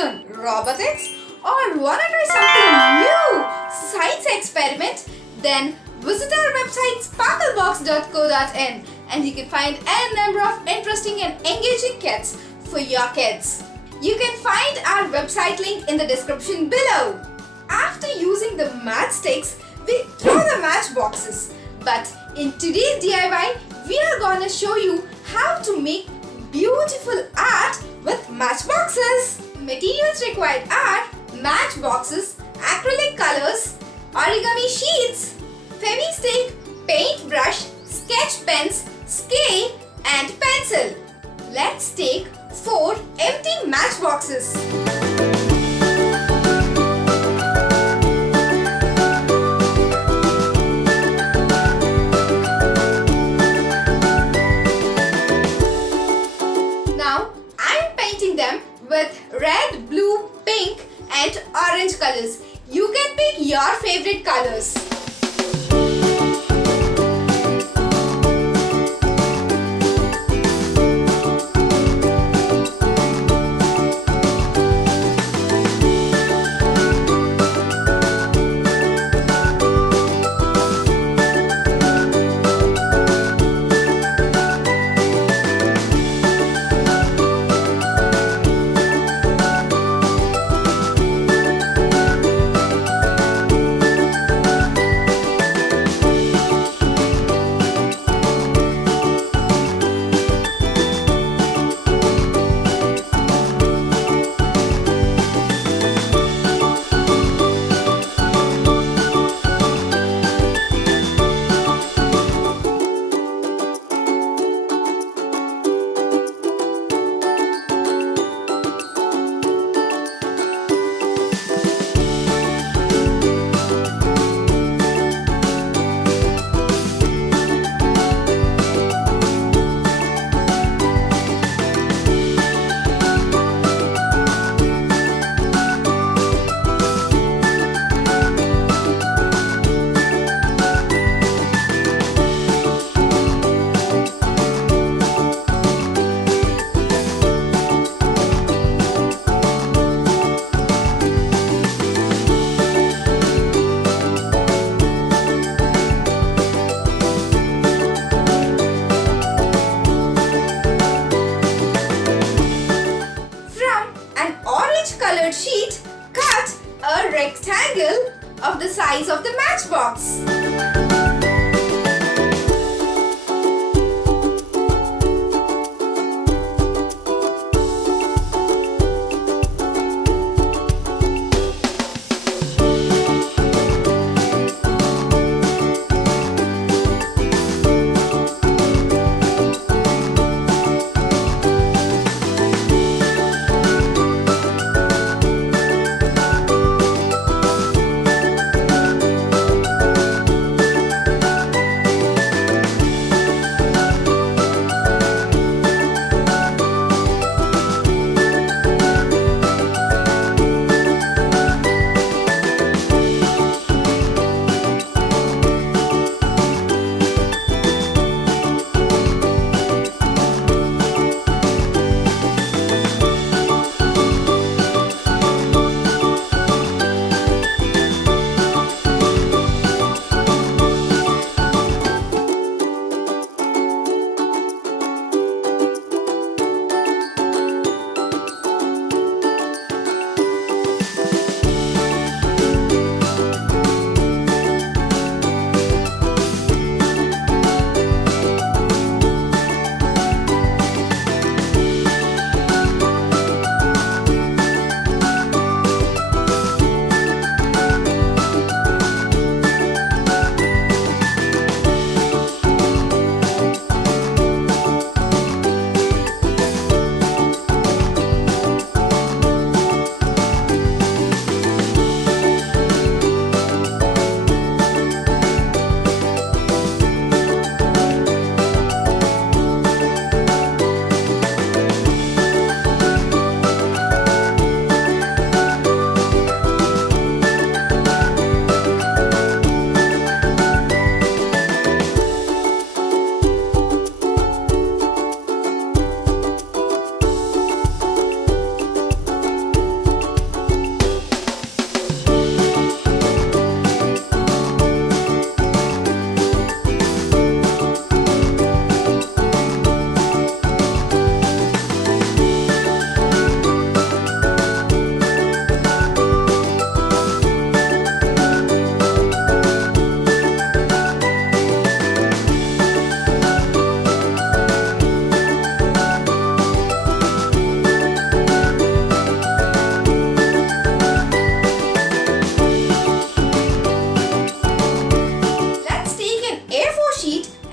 learn robotics or wanna try something new, science experiment, then visit our website sparklebox.co.in and you can find a number of interesting and engaging kits for your kids. You can find our website link in the description below. After using the matchsticks, we throw the matchboxes. But in today's DIY, we are gonna show you how to make beautiful art with matchboxes. Materials required are matchboxes, acrylic colors, origami sheets, femi-stick, paintbrush, sketch pens, scale and pencil. Let's take 4 empty matchboxes. Now I'm painting them with red, blue, pink and orange colors. You can pick your favorite colors.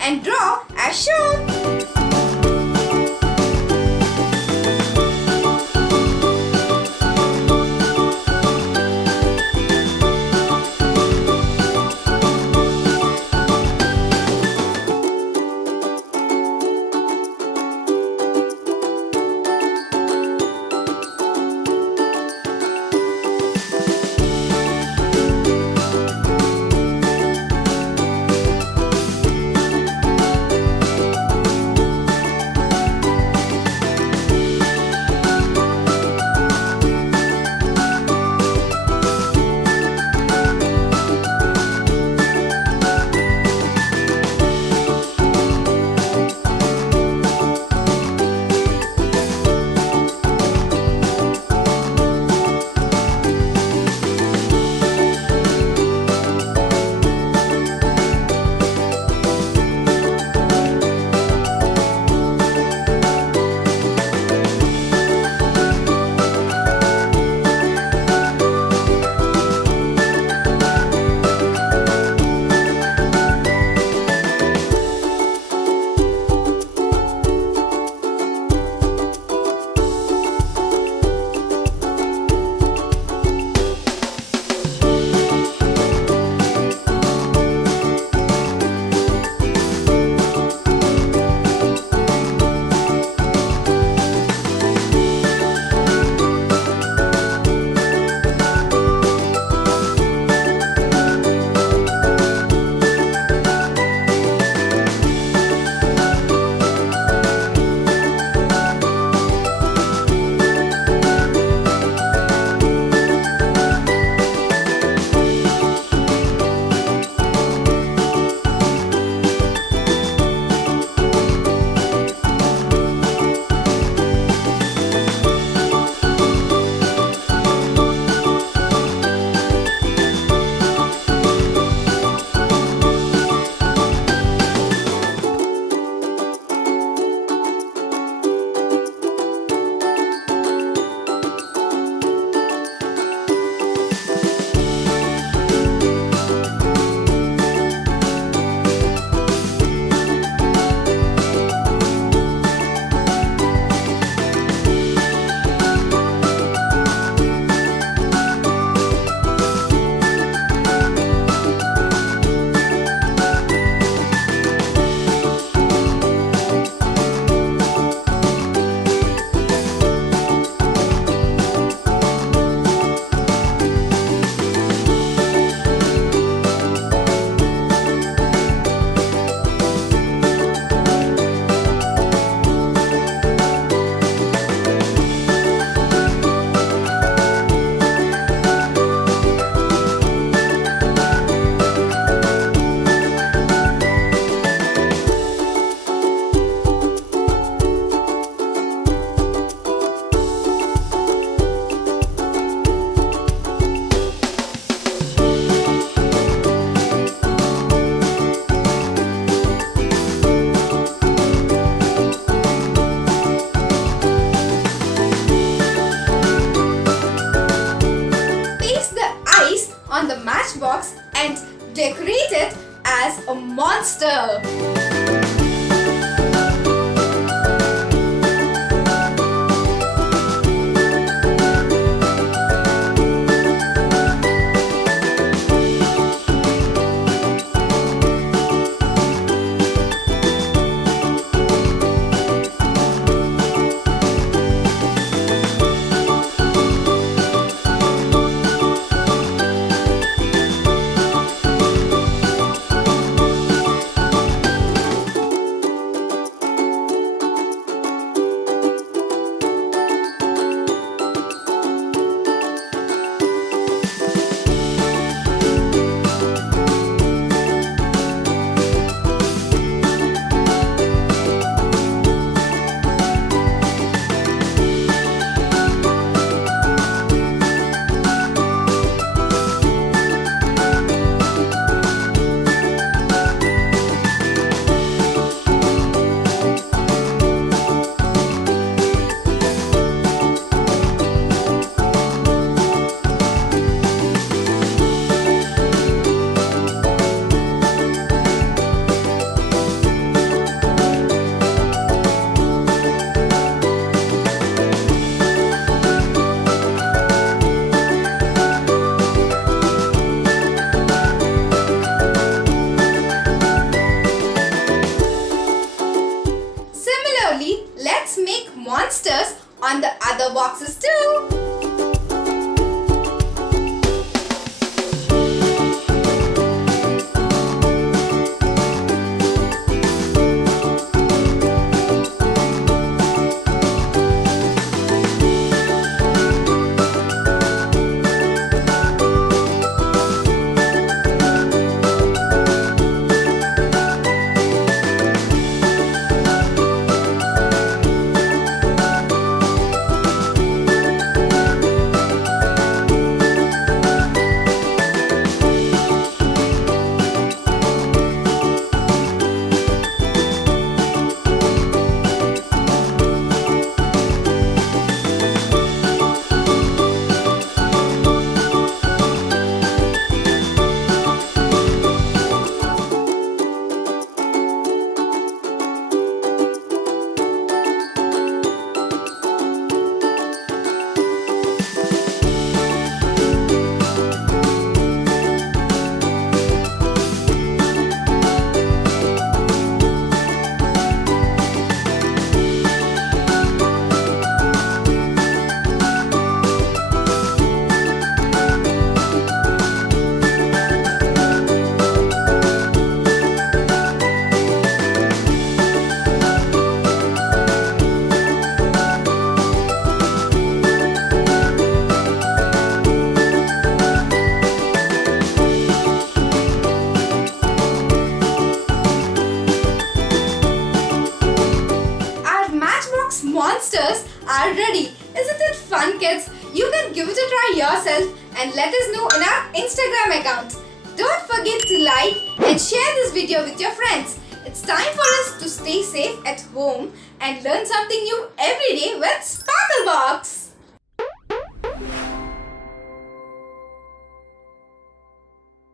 and draw as shown. Matchbox and decorate it as a monster. other boxes too. Monsters are ready. Isn't it fun, kids? You can give it a try yourself and let us know in our Instagram account. Don't forget to like and share this video with your friends. It's time for us to stay safe at home and learn something new every day with Sparklebox.